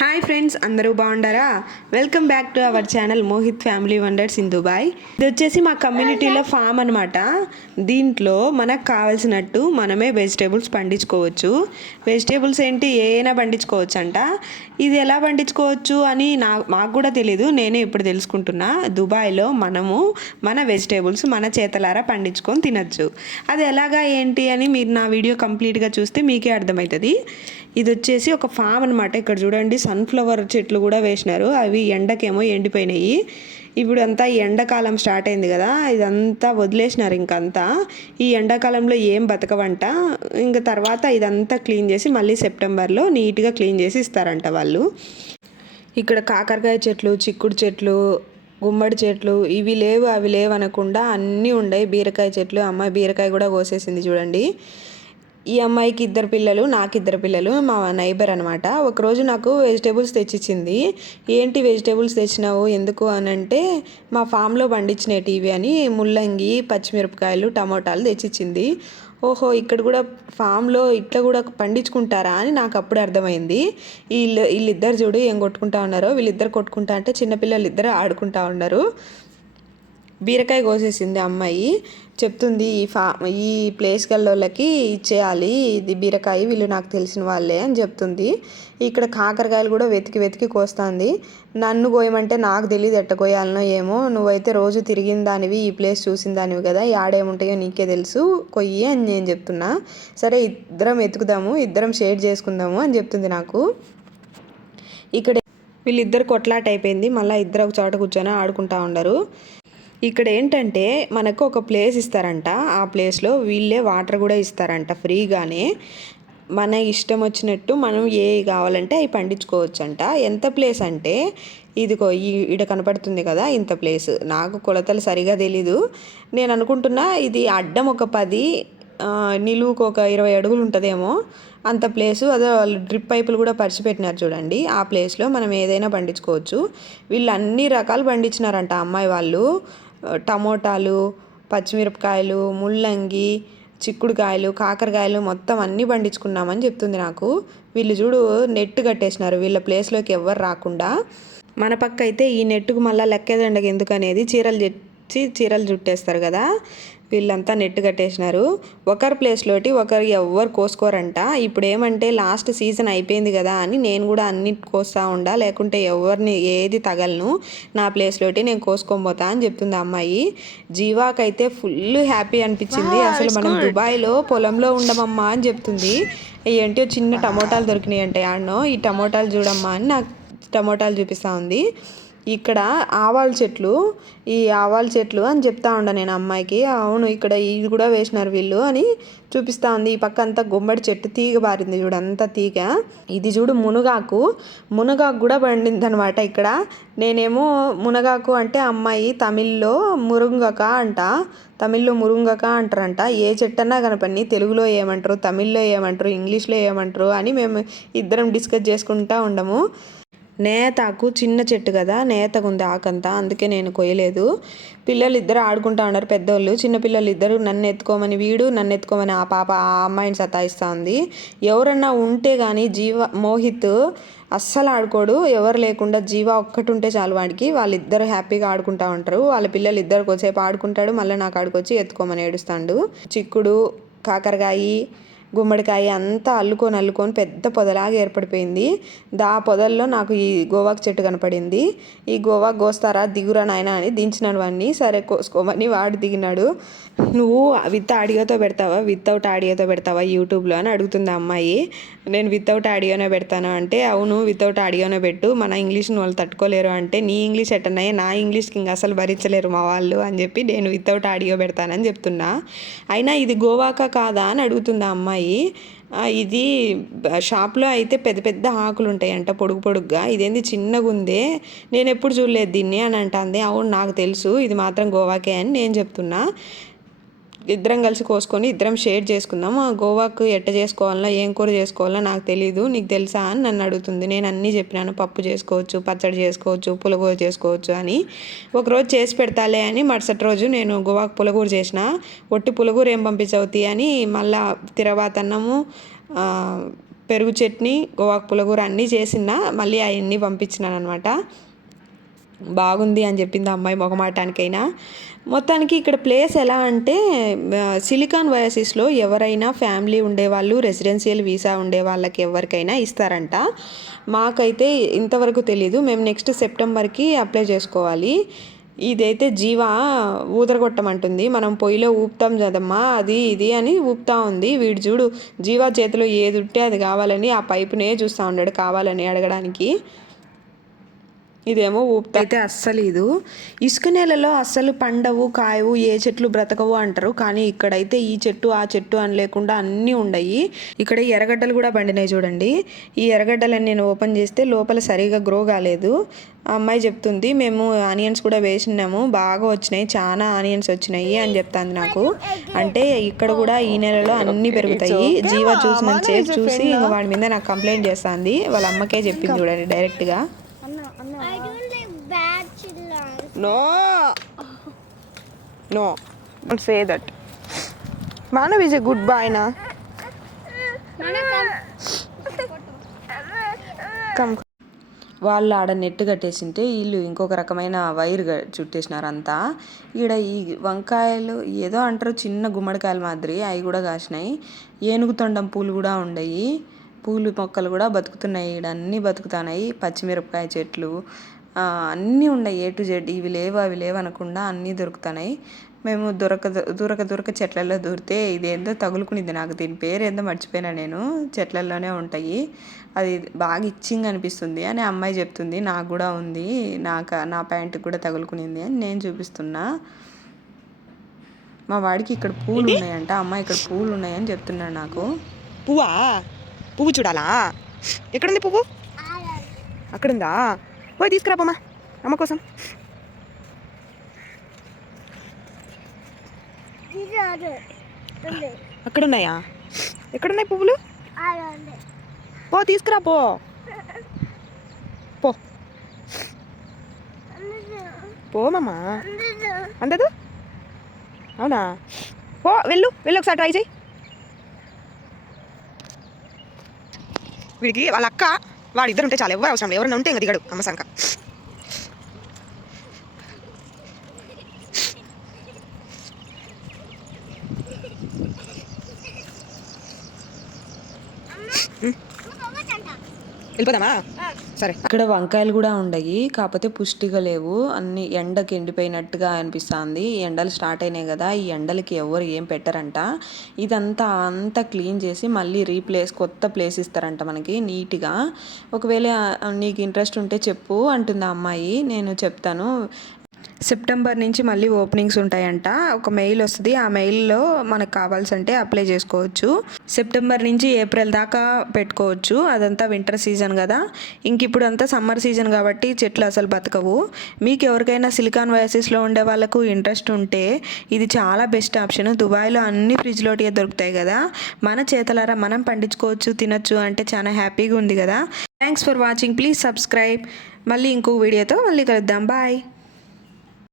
Hi friends అందరూ బాగుండారా? Welcome back to our channel Mohit family wonders in Dubai ఇది వచ్చేసి మా కమ్యూనిటీలో ఫామ్ అనమాట దీంట్లో మనకు కావాల్సినట్టు మనమే వెజిటేబుల్స్ పండించుకోవచ్చు. వెజిటేబుల్స్ ఏంటి? ఏమైనా పండించుకోవచ్చు అంట ఇది ఎలా పండించుకోవచ్చు అని నా మాకు కూడా తెలియదు నేనే ఇప్పుడు తెలుసుకుంటున్నా. దుబాయ్లో మనము మన వెజిటేబుల్స్ మన చేతలారా పండించుకొని తినచ్చు. అది ఎలాగా ఏంటి అని మీరు నా వీడియో కంప్లీట్గా చూస్తే మీకే అర్థమవుతుంది. ఇది వచ్చేసి ఒక ఫామ్ అనమాట ఇక్కడ చూడండి సన్ఫ్లవర్ చెట్లు కూడా వేసినారు. అవి ఎండకేమో ఎండిపోయినాయి. ఇప్పుడు అంతా ఎండాకాలం స్టార్ట్ అయింది కదా ఇదంతా వదిలేసినారు ఇంకంతా. ఈ ఎండాకాలంలో ఏం బతకవంట? ఇంకా తర్వాత ఇదంతా క్లీన్ చేసి మళ్ళీ సెప్టెంబర్లో నీట్గా క్లీన్ చేసి ఇస్తారంట వాళ్ళు. ఇక్కడ కాకరకాయ చెట్లు చిక్కుడు చెట్లు గుమ్మడి చెట్లు ఇవి లేవు అవి లేవు అనకుండా అన్నీ ఉన్నాయి బీరకాయ చెట్లు అమ్మాయి బీరకాయ కూడా కోసేసింది చూడండి. ఈ అమ్మాయికి ఇద్దరు పిల్లలు నాకు ఇద్దరు పిల్లలు మా నైబర్ అనమాట ఒకరోజు నాకు వెజిటేబుల్స్ తెచ్చిచ్చింది. ఏంటి వెజిటేబుల్స్ తెచ్చినావు? ఎందుకు? అని అంటే మా ఫామ్లో పండించినవి టీవీ అని ముల్లంగి పచ్చిమిరపకాయలు టమోటాలు తెచ్చిచ్చింది. ఓహో ఇక్కడ కూడా ఫామ్లో ఇట్లా కూడా పండించుకుంటారా? అని నాకు అప్పుడు అర్థమైంది. వీళ్ళు వీళ్ళిద్దరు చూడు ఏం కొట్టుకుంటా ఉన్నారో వీళ్ళిద్దరు కొట్టుకుంటా అంటే చిన్నపిల్లలు ఇద్దరు ఆడుకుంటా ఉన్నారు. బీరకాయ కోసేసింది అమ్మాయి. చెప్తుంది ఈ ఫా ఈ ప్లేస్ గల్లోళ్ళకి ఇచ్చేయాలి ఇది బీరకాయ వీళ్ళు నాకు తెలిసిన వాళ్ళే అని చెప్తుంది. ఇక్కడ కాకరకాయలు కూడా వెతికి వెతికి కోస్తుంది. నన్ను కోయమంటే నాకు తెలియదు ఎట్ట కోయాలనో ఏమో. నువ్వైతే రోజు తిరిగిన దానివి ఈ ప్లేస్ చూసిన దానివి కదా యాడేముంటాయో నీకే తెలుసు. కొయ్యి అని నేను చెప్తున్నా. సరే ఇద్దరం వెతుకుదాము ఇద్దరం షేర్ చేసుకుందాము అని చెప్తుంది నాకు. ఇక్కడ వీళ్ళిద్దరు కొట్లాట అయిపోయింది మళ్ళీ ఇద్దరు ఒక చోట కూర్చొని ఆడుకుంటా ఉండరు. ఇక్కడ ఏంటంటే మనకు ఒక ప్లేస్ ఇస్తారంట. ఆ ప్లేస్లో వీళ్ళే వాటర్ కూడా ఇస్తారంట ఫ్రీగానే. మన ఇష్టం వచ్చినట్టు మనం ఏ కావాలంటే అవి పండించుకోవచ్చు అంట ఎంత ప్లేస్ అంటే ఇదిగో ఈ ఇడ కనపడుతుంది కదా ఇంత ప్లేస్. నాకు కొలతలు సరిగా తెలీదు. నేను అనుకుంటున్నా ఇది అడ్డం ఒక పది నిలువుకు ఒక ఇరవై అడుగులు ఉంటుందేమో. అంత ప్లేసు అదే వాళ్ళు డ్రిప్ పైపులు కూడా పరిచిపెట్టినారు చూడండి. ఆ ప్లేస్లో మనం ఏదైనా పండించుకోవచ్చు. వీళ్ళు అన్ని రకాలు పండించినారంట అమ్మాయి వాళ్ళు. టమోటాలు పచ్చిమిరపకాయలు ముల్లంగి చిక్కుడుకాయలు కాకరకాయలు మొత్తం అన్నీ పండించుకున్నామని చెప్తుంది నాకు. వీళ్ళు చూడు నెట్ కట్టేసినారు. వీళ్ళ ప్లేస్లోకి ఎవ్వరు రాకుండా. మన పక్క అయితే ఈ నెట్టుకు మళ్ళీ లెక్కేదండగ ఎందుకనేది? చీరలు తెచ్చి చీరలు చుట్టేస్తారు కదా. వీళ్ళంతా నెట్ కట్టేసినారు. ఒకరి ప్లేస్లోటి ఒకరు ఎవ్వరు కోసుకోరంట. ఇప్పుడు ఏమంటే లాస్ట్ సీజన్ అయిపోయింది కదా అని నేను కూడా అన్ని కోస్తా ఉండా. లేకుంటే ఎవరిని ఏది తగలను. నా ప్లేస్లోటి నేను కోసుకొని పోతా అని చెప్తుంది అమ్మాయి. జీవాకైతే ఫుల్ హ్యాపీ అనిపించింది. అసలు మనం దుబాయ్లో పొలంలో ఉండమమ్మా అని చెప్తుంది. ఏంటో చిన్న టమోటాలు దొరికినాయి అంటే ఆడనో ఈ టమోటాలు చూడమ్మా అని నాకు టమోటాలు చూపిస్తూ ఉంది. ఇక్కడ ఆవాల చెట్లు ఈ ఆవాల చెట్లు అని చెప్తా ఉండ నేను అమ్మాయికి. అవును ఇక్కడ ఇది కూడా వేసినారు వీళ్ళు అని చూపిస్తా ఉంది. ఈ పక్క అంతా గుమ్మడి చెట్టు తీగ బారింది చూడు అంతా తీగ. ఇది చూడు మునగాకు. మునగాకు కూడా పండింది అనమాట ఇక్కడ. నేనేమో మునగాకు అంటే అమ్మాయి తమిళ్ళో మురుంగక అంట. తమిళ్ళో మురుంగక అంటారంట. ఏ చెట్టు అన్నా కనపడి తెలుగులో ఏమంటారు తమిళ్ళో ఏమంటారు ఇంగ్లీష్లో ఏమంటారు అని మేము ఇద్దరం డిస్కస్ చేసుకుంటా ఉండము. నేతాకు చిన్న చెట్టు కదా నేతకు ఉంది ఆకంతా అందుకే నేను కొయ్యలేదు. పిల్లలు ఇద్దరు ఆడుకుంటా ఉన్నారు పెద్దోళ్ళు. చిన్నపిల్లలు ఇద్దరు నన్ను ఎత్తుకోమని వీడు నన్ను ఎత్తుకోమని ఆ పాప ఆ అమ్మాయిని సతాయిస్తూ ఉంది ఎవరన్నా ఉంటే కానీ జీవ మోహిత్ అస్సలు ఆడుకోడు. ఎవరు లేకుండా జీవ ఒక్కటి ఉంటే చాలు వాడికి. వాళ్ళిద్దరు హ్యాపీగా ఆడుకుంటా ఉంటారు. వాళ్ళ పిల్లలు ఇద్దరు కొద్దిసేపు ఆడుకుంటాడు. మళ్ళీ నాకు ఆడుకొచ్చి ఎత్తుకోమని ఏడుస్తాడు. చిక్కుడు కాకరకాయ గుమ్మడికాయ అంతా అల్లుకొని అల్లుకొని పెద్ద పొదలాగా ఏర్పడిపోయింది. దా పొదల్లో నాకు ఈ గోవాకు చెట్టు కనపడింది. ఈ గోవా కోస్తారా దిగురా నాయన అని దించినాడు వాడిని సరే కోసుకోమని వాడు దిగినాడు. నువ్వు విత్ ఆడియోతో పెడతావా? వితౌట్ ఆడియోతో పెడతావా యూట్యూబ్లో అని అడుగుతుంది అమ్మాయి. నేను వితౌట్ ఆడియోనే పెడతాను అంటే అవును వితౌట్ ఆడియోనే పెట్టు. మన ఇంగ్లీష్ని వాళ్ళు తట్టుకోలేరు అంటే నీ ఇంగ్లీష్ ఎట్టన్నాయి నా ఇంగ్లీష్కి ఇంకా అసలు భరించలేరు మా వాళ్ళు అని చెప్పి నేను వితౌట్ ఆడియో పెడతానని చెప్తున్నా. అయినా ఇది గోవాకా కాదా అని అడుగుతుంది అమ్మాయి. ఉన్నాయి. ఇది షాప్లో అయితే పెద్ద పెద్ద ఆకులు ఉంటాయంట పొడుగు పొడుగ్గా. ఇదేంది చిన్నగా ఉందే నేను ఎప్పుడు చూడలేదు దీన్ని అని అంటుంది. అవును నాకు తెలుసు. ఇది మాత్రం గోవాకే అని నేను చెప్తున్నా. ఇద్దరం కలిసి కోసుకొని ఇద్దరం షేర్ చేసుకుందాం. గోవాకు ఎట్ట చేసుకోవాలన్నా ఏం కూర చేసుకోవాలన్నా నాకు తెలియదు నీకు తెలుసా అని నన్ను అడుగుతుంది. నేను అన్నీ చెప్పినాను. పప్పు చేసుకోవచ్చు పచ్చడి చేసుకోవచ్చు పులగూర చేసుకోవచ్చు అని. ఒకరోజు చేసి పెడతాలే అని మరుసటి రోజు నేను గోవాకు పులగూర చేసిన. ఒట్టి పులగూర ఏం పంపించవుతాయి అని మళ్ళా తిరవాత అన్నము పెరుగు చట్నీ గోవాకు పులగూర అన్నీ చేసిన మళ్ళీ అవన్నీ పంపించినాను అనమాట బాగుంది అని చెప్పింది ఆ అమ్మాయి మొగమాటానికైనా మొత్తానికి ఇక్కడ ప్లేస్ ఎలా అంటే సిలికాన్ వయసిస్లో ఎవరైనా ఫ్యామిలీ ఉండేవాళ్ళు రెసిడెన్షియల్ వీసా ఉండే వాళ్ళకి ఎవరికైనా ఇస్తారంట. మాకైతే ఇంతవరకు తెలీదు. మేము నెక్స్ట్ సెప్టెంబర్కి అప్లై చేసుకోవాలి. ఇదైతే జీవ ఊదరగొట్టమంటుంది. మనం పొయ్యిలో ఊపుతాం కదమ్మా అది ఇది అని ఊపుతా ఉంది. వీడు చూడు జీవా చేతిలో ఏది ఉంటే అది కావాలని ఆ పైపునే చూస్తూ ఉన్నాడు కావాలని అడగడానికి. ఇదేమో ఊపుతా. అయితే అస్సలు ఇది ఇసుక నేలలో అస్సలు పండవు కాయవు ఏ చెట్లు బ్రతకవు అంటారు. కానీ ఇక్కడైతే ఈ చెట్టు ఆ చెట్టు అని లేకుండా అన్నీ ఉండయి. ఇక్కడ ఎర్రగడ్డలు కూడా పండినాయి చూడండి. ఈ ఎర్రగడ్డలని నేను ఓపెన్ చేస్తే లోపల సరిగా గ్రో కాలేదు. ఆ అమ్మాయి చెప్తుంది మేము ఆనియన్స్ కూడా వేసినాము. బాగా వచ్చినాయి. చాలా ఆనియన్స్ వచ్చినాయి అని చెప్తాంది నాకు. అంటే ఇక్కడ కూడా ఈ నెలలో అన్నీ పెరుగుతాయి. జీవా చూసిన సేపు చూసి ఇంకా వాడి మీద నాకు కంప్లైంట్ చేస్తుంది. వాళ్ళ అమ్మకే చెప్పింది చూడండి డైరెక్ట్గా. No. No. Don't say that. Manav is a good boy na. Come. వాళ్ళు ఆడ నెట్ కట్టేసింటే వీళ్ళు ఇంకొక రకమైన వైర్ గ- చుట్టేసినారు అంతా ఈడ ఈ వంకాయలు ఏదో అంటారు చిన్న గుమ్మడికాయల మాదిరి అవి కూడా కాసినాయి ఏనుగు తొండం పూలు కూడా ఉండయి పూలు మొక్కలు కూడా బతుకుతున్నాయి ఈడ అన్నీ బతుకుతున్నాయి పచ్చిమిరపకాయ చెట్లు అన్నీ ఉన్నాయి ఏ టు జెడ్ ఇవి లేవు అవి లేవు అనకుండా అన్నీ దొరుకుతున్నాయి. మేము దొరక దొరక దొరక చెట్లలో దూరితే ఇదేందో తగులుకునింది నాకు. దీని పేరు ఏందో మర్చిపోయినా నేను. చెట్లల్లోనే ఉంటాయి. అది బాగా ఇచ్చింగ్ అనిపిస్తుంది అని అమ్మాయి చెప్తుంది. నాకు కూడా ఉంది. నాకు నా ప్యాంటుకి కూడా తగులుకునింది అని నేను చూపిస్తున్నా. మా వాడికి ఇక్కడ పూలు ఉన్నాయంట. అమ్మ ఇక్కడ పూలు ఉన్నాయని చెప్తున్నాడు నాకు. పువ్వా? పువ్వు చూడాలా? ఎక్కడుంది పువ్వు? అక్కడుందా? పోయి తీసుకురాపమ్మా అమ్మ కోసం. the- అక్కడున్నాయా? ఎక్కడున్నాయి పువ్వులు. పో తీసుకురా పో. పో. పోమమ్మా అందదు. అవునా? పో వెళ్ళు. వెళ్ళు ఒకసారి ట్రై చేయి. వీడికి వాళ్ళ అక్క వాడు ఇద్దరు ఉంటే చాలా ఎవరు అవసరం లేదు ఎవరైనా ఉంటే ఇంకా దిగడు అమ్మ సంక వెళ్ళిపోదామా సరే. ఇక్కడ వంకాయలు కూడా ఉండయి కాకపోతే పుష్టిగా లేవు. అన్ని ఎండకి ఎండిపోయినట్టుగా అనిపిస్తుంది. ఎండలు స్టార్ట్ అయినాయి కదా ఈ ఎండలకి ఎవరు ఏం పెట్టరంట. ఇదంతా అంతా క్లీన్ చేసి మళ్ళీ రీప్లేస్ కొత్త ప్లేస్ ఇస్తారంట మనకి నీట్గా. ఒకవేళ నీకు ఇంట్రెస్ట్ ఉంటే చెప్పు అంటుంది ఆ అమ్మాయి. నేను చెప్తాను. సెప్టెంబర్ నుంచి మళ్ళీ ఓపెనింగ్స్ ఉంటాయంట. ఒక మెయిల్ వస్తుంది. ఆ మెయిల్లో మనకు కావాల్సంటే అప్లై చేసుకోవచ్చు. సెప్టెంబర్ నుంచి ఏప్రిల్ దాకా పెట్టుకోవచ్చు. అదంతా వింటర్ సీజన్ కదా. ఇంక ఇప్పుడు అంతా సమ్మర్ సీజన్ కాబట్టి చెట్లు అసలు బతకవు. మీకు ఎవరికైనా సిలికాన్ వయసెస్లో ఉండే వాళ్ళకు ఇంట్రెస్ట్ ఉంటే ఇది చాలా బెస్ట్ ఆప్షన్ దుబాయ్లో అన్ని ఫ్రిడ్జ్లోటిగా దొరుకుతాయి కదా. మన చేతలారా మనం పండించుకోవచ్చు తినచ్చు అంటే చాలా హ్యాపీగా ఉంది కదా. Thanks for watching please subscribe మళ్ళీ ఇంకో వీడియోతో మళ్ళీ కలుద్దాం. బాయ్